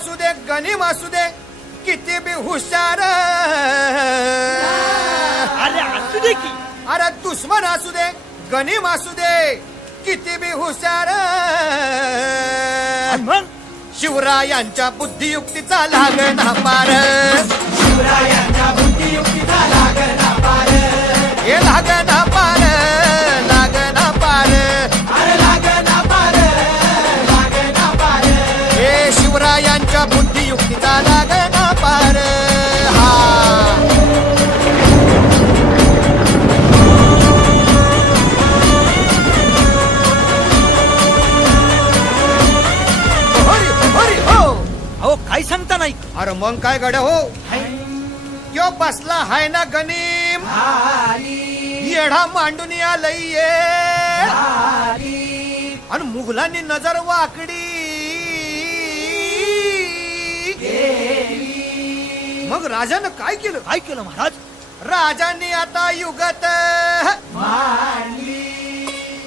असू दे गणिम असू दे किती बी हुशार. अरे असू दे की? अरे दुश्मन असू दे गणिम असू दे किती बी हुशार. आणि मग? शिवरायांच्या बुद्धियुक्तीचा लागणा पार. हे लागणा पार. लागणा अरे मग काय गड्या हो? यो बसला हाय ना गनीम. येढा मांडून ये आणि मुघलांनी नजर वाकडी. मग राजानं काय केलं? काय केलं महाराज? राजांनी आता युगत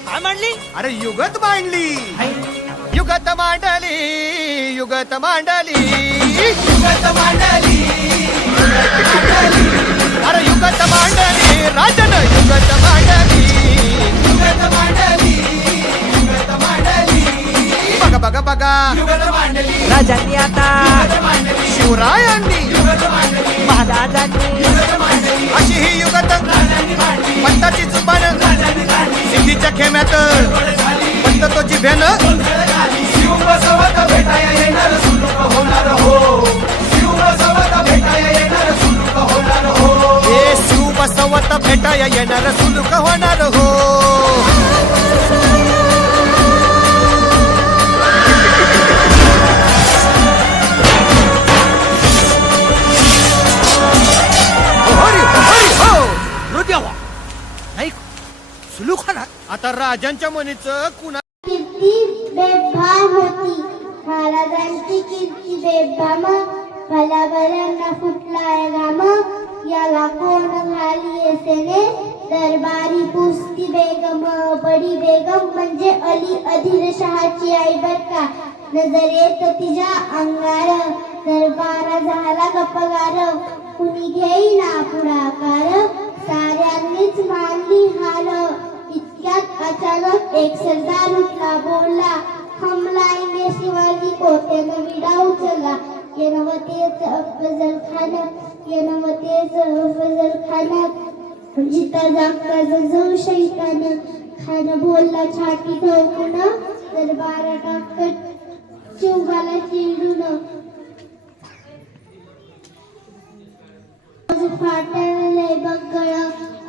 काय मांडली? अरे युगत मांडली. युगत मांडली युगत मांडली. युगत मांडली अरे युगत मांडली राजन युगत मांडली. युगत मांडली युगत मांडली. बघा बघा बघा. राजांनी आता शिवरायांनी महाराजांनी अशी ही युगत पंताची जुबान सिद्धीच्या खेम्यात. पंत तो जिभ्यानं हे शिव बसवत भेटाया येणार सुलूक होणार हो. हरी हरी हो. हृदयावा नाही सुलूखाना आता राजांच्या मनीचं कुणा होती महाराजांची कीर्ती बेभाम भल्याभल्यांना फुटलाय राम याला कोण घाली असेने दरबारी पुस्ती बेगम बडी बेगम म्हणजे अली अधीर शहाची आई बर का? नजर येत तिच्या अंगार. दरबारा झाला गपगार कुणी घेईना पुढाकार? साऱ्यांनीच मानली हार. इतक्यात अचानक एक सरदार उठला बोलला हमलाईने शिवाजी कोट्यानं विडा उचला ये येनवतेच अफजल खान येनवतेच अफजल खान। जिता जागता जजव शैतान। खान बोलला छाती ठोकून दरबारा टाकत शिवबाला चिडून फाटले बगळ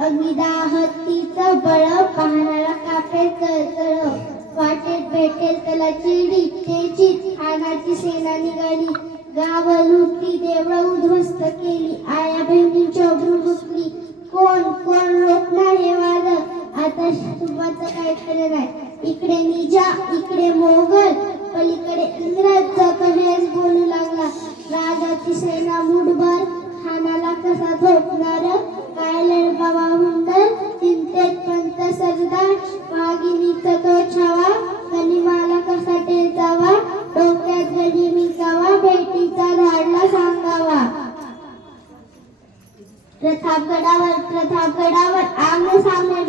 अग्निदाहतीचं बळ पाहणारा कापेल तळतळ वाटेत भेटेल त्याला चिडी तेची खानाची सेना निघाली. गाव लुटली देवळ उद्ध्वस्त केली. आया बहिणींच्या अब्रू कोण कोण रोखणार हे वाद. आता तुपाचं काय खरं नाही. इकडे निजा इकडे मोगल. पलीकडे इंग्रजचा कहेज बोलू लागला. राजाची सेना मुठभर. खानाला कसा झोपणार? काय लढबावा हुंदर? चिंतेत पंत सरदार. मागिनीचा तो छावा प्रतापगडावर प्रतापगडावर आमने सामने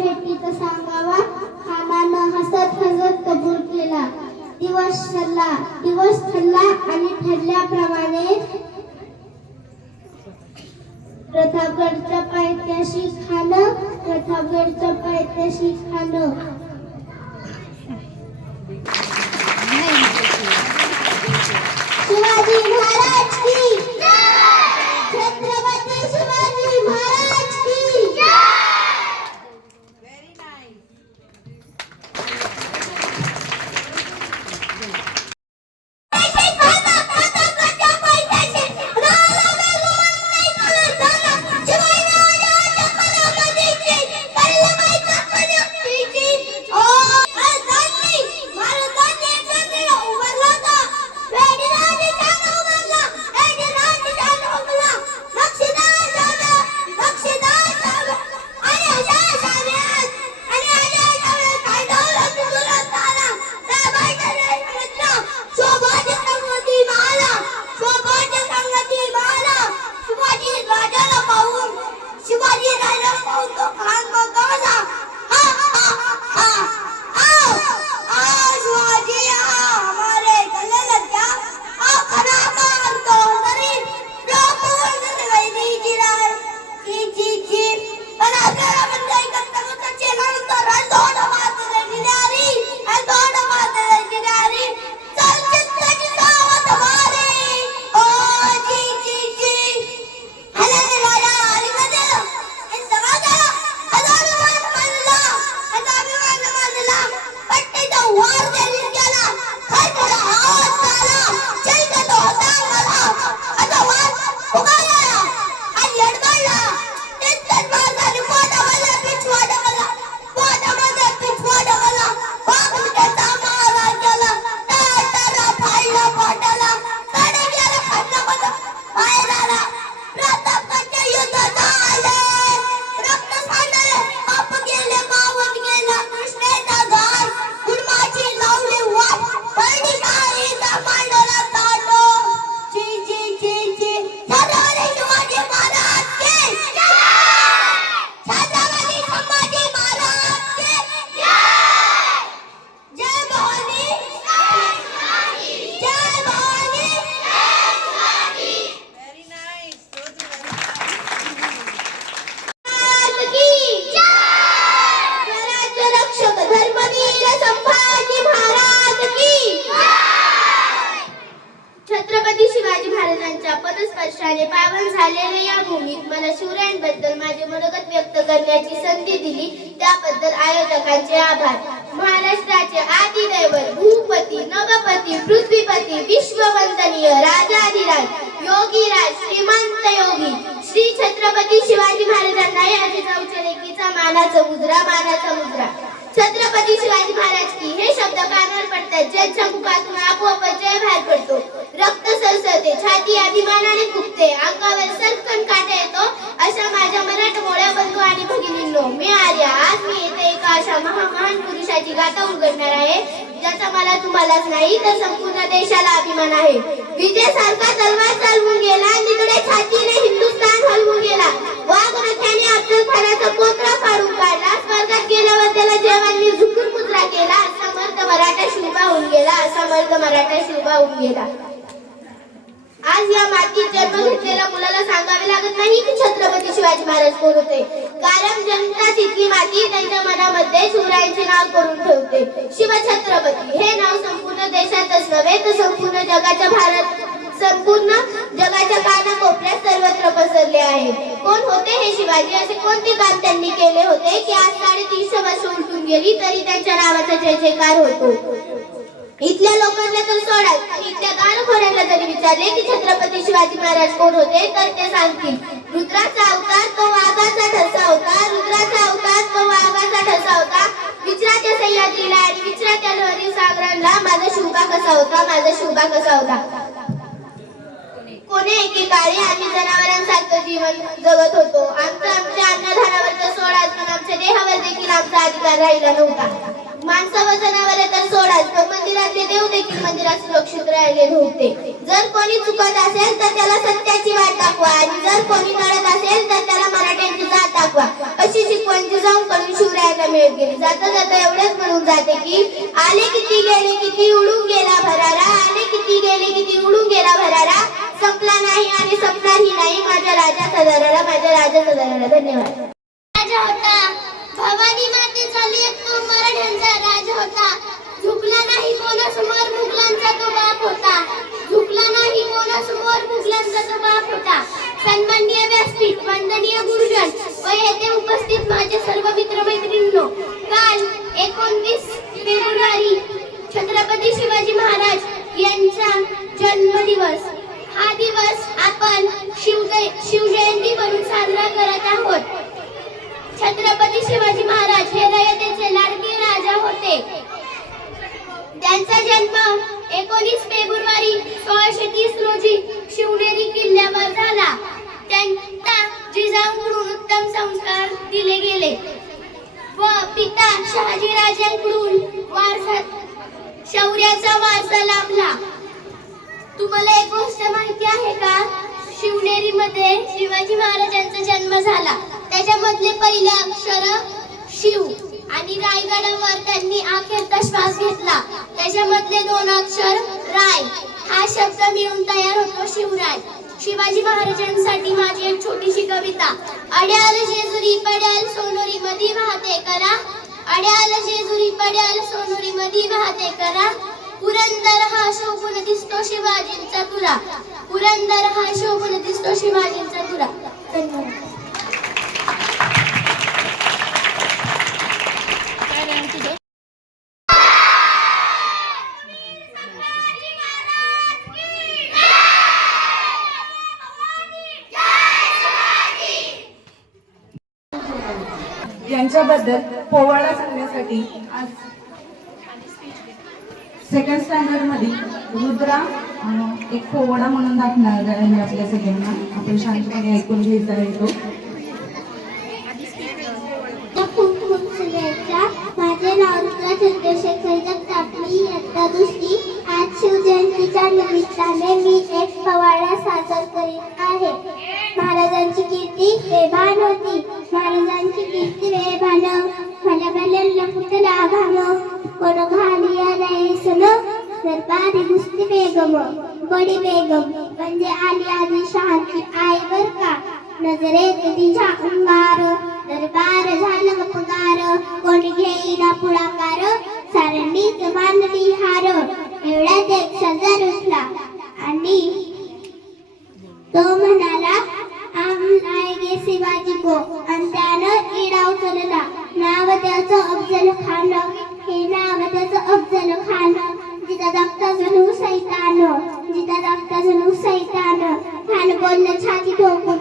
करण्याची संधी दिली. त्याबद्दल आयोजकांचे आभार. महाराष्ट्राचे आदिदैवत भूपती नवपती पृथ्वीपती विश्ववंदनीय राजाधिराज योगीराज श्रीमंत योगी श्री छत्रपती शिवाजी महाराजांना याचे चौचलेकीचा मानाचा मुद्रा मानाचा मुद्रा. छत्रपती शिवाजी महाराज की हे शब्द कानावर पडतात. ज्यांच्या मुखातून आपोआप जय बाहेर पडतो. रक्त सरसळते छाती अभिमानाने फुगते अंगावर सरकन काटा येतो. अशा माझ्या मराठमोळ्या बंधू आणि भगिनींनो मी आर्या आज मी येथे एका महान पुरुषाची गाथा उलगडणार आहे. ज्याचा मला तुम्हालाच नाही तर संपूर्ण देशाला अभिमान आहे. विजय सारखा तलवार चालवून गेला तिकडे छातीने हिंदुस्थान हलवून गेला. वाघ नख्याने अफजल खानाचा पोत्रा फाडून काढला. स्वर्गात गेल्यावर त्याला जेवांनी झुकून मुद्रा केला. असा मर्द मराठा शिवबा होऊन गेला. असा मर्द मराठा शिवबा होऊन गेला. आज या मातीत जन्म घेतलेल्या मुलाला सांगावे लागत नाही की छत्रपती शिवाजी महाराज कारण जनता तिथली माती त्यांच्या मनामध्ये शिवरायांचे नाव करून ठेवते. शिवछत्रपती. हे नाव संपूर्ण देशातच नव्हे तर संपूर्ण जगाच्या भारत संपूर्ण जगाच्या कानाकोपऱ्यात सर्वत्र पसरले आहे. कोण होते हे शिवाजी? असे कोणते काम त्यांनी केले होते की आज साडेतीनशे वर्ष उलटून गेली तरी त्यांच्या नावाचा जय जयकार होतो? इथल्या लोकांना तर सोडा. इथल्या कानखोऱ्यांना जरी विचारले की छत्रपती शिवाजी महाराज कोण होते तर ते सांगतील. रुद्राज लहरी माझा शिवबा कसा होता? माझा शिवबा कसा होता? कोणी एकेकाळी आम्ही जनावरांसारखं जीवन जगत होतो. आमचं आमच्या अन्नधानावर सोडाच पण आमच्या देहावर देखील आमचा अधिकार राहिला नव्हता. माणसं व जनावर तर सोडाच पण मंदिरातले देव देखील मंदिरात सुरक्षित राहिले नव्हते. जर कोणी चुकत असेल तर त्याला सत्याची वाट दाखवा. आणि जर कोणी शिवरायांना मिळत गेली. जाता जाता एवढंच म्हणून जाते की आले किती गेले किती उडून गेला भरारा. आले किती गेले किती उडून गेला भरारा. संपला नाही आणि संपलाही नाही. माझ्या राजाचा दरारा माझ्या राजाचा दरारा धन्यवाद. राजा होता. भवानी माते झाली एक तो मराठ्यांचा राजा होता. झुकला नाही कोणासमोर मुघलांचा तो बाप होता. झुकला नाही कोणासमोर मुघलांचा तो बाप होता. सन्माननीय व्यासपीठ वंदनीय गुरुजन व येथे उपस्थित माझे सर्व मित्रमैत्रिणींनो काल एकोणवीस फेब्रुवारी छत्रपती शिवाजी महाराज यांचा जन्मदिवस. हा दिवस आपण शिवजय शिवजयंती म्हणून साजरा करत आहोत. छत्रपती शिवाजी महाराज हे रयतेचे लाडके राजा होते. त्यांचा जन्म एकोणीस फेब्रुवारी सोळाशे तीस रोजी शिवनेरी किल्ल्यावर झाला. शहाजीराजांकडून वारसा शौर्याचा वारसा लाभला. तुम्हाला एक गोष्ट माहिती आहे का? शिवनेरी मध्ये शिवाजी महाराजांचा जन्म झाला. त्याच्यामधले पहिले अक्षर शिव आणि रायगडावर त्यांनी अखेरचा श्वास घेतला. त्याच्यामधले दोन अक्षर राय. हा शब्द मिळून तयार होतो शिवराय. शिवाजी महाराजांसाठी माझी एक छोटीशी कविता. अड्याल जेजुरी पड्याल सोनोरी मधी वाहते करा अड्याल जेजुरी पड्याल सोनुरी मधी वाहते करा. पुरंदर हा शोभून दिसतो शिवाजींचा तुरा पुरंदर हा शोभून दिसतो शिवाजींचा तुरा धन्यवाद. यांच्याबद्दल पोवाडा सांगण्यासाठी आज सेकंड स्टँडर्डमध्ये रुद्रा एक पोवाडा म्हणून दाखणार आहे. मी आपल्या सगळ्यांना. आपण शांतपणे ऐकून घ्यायचा येतो माझे नाव रुद्रा चंद्रशेखर जगताप. मी इयत्ता दुसरी आज शिवजयंतीच्या निमित्ताने मी एक पवाडा सादर करीत आहे. महाराजांची कीर्ती बेभान होती. महाराजांची कीर्ती वेभान आली मुस्ती बेगम बडी बेगम. म्हणजे आली आली शहाची आई बर का? नजरेत तिच्या अंगार. दरबार झालं पगार. कोणी घेईना पुढाकार? सारणीच बांधली हार. एवढ्यात एक सजर उठला. आणि तो म्हणाला आमलायगे शिवाजी गो आणि त्यानं इडा उचलला नाव त्याचं अफजल खान. हे नाव त्याचं अफजल खान. జితదక్తజను సైతాను జితదక్తజను సైతాను ఆయన గొల్ల ఛాతి తోపు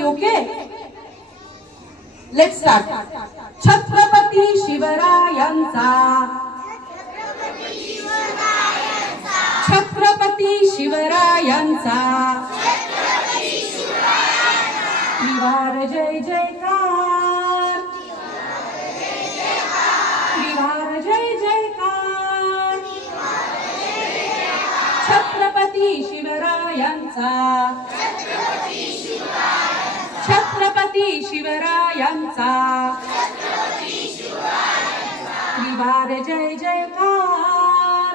after me, okay? Let's start. Chhatrapati शिवरायांचा. छत्रपती शिवरायांचा. त्रिवार जय जयकार. त्रिवार जय जयकार. छत्रपती शिवरायांचा छत्रपती शिवरायांचा. त्रिवार जय जयकार.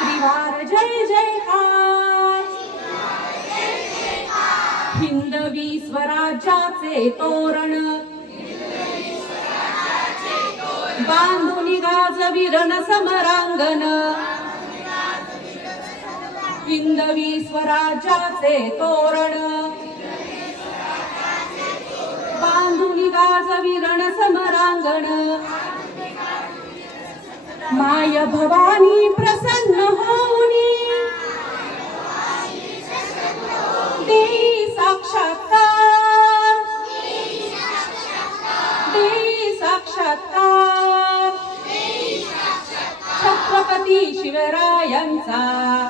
त्रिवार जय जयकार. हिंदवी स्वराज्याचे तोरण. बांधुनी गाजवीरण समरांगण हिंदवी स्वराज्याचे तोरण. विरण समरांगण. माय भवानी प्रसन्न होऊनी देई साक्षात्कार. देई साक्षात्कार. छत्रपती शिवरायांचा.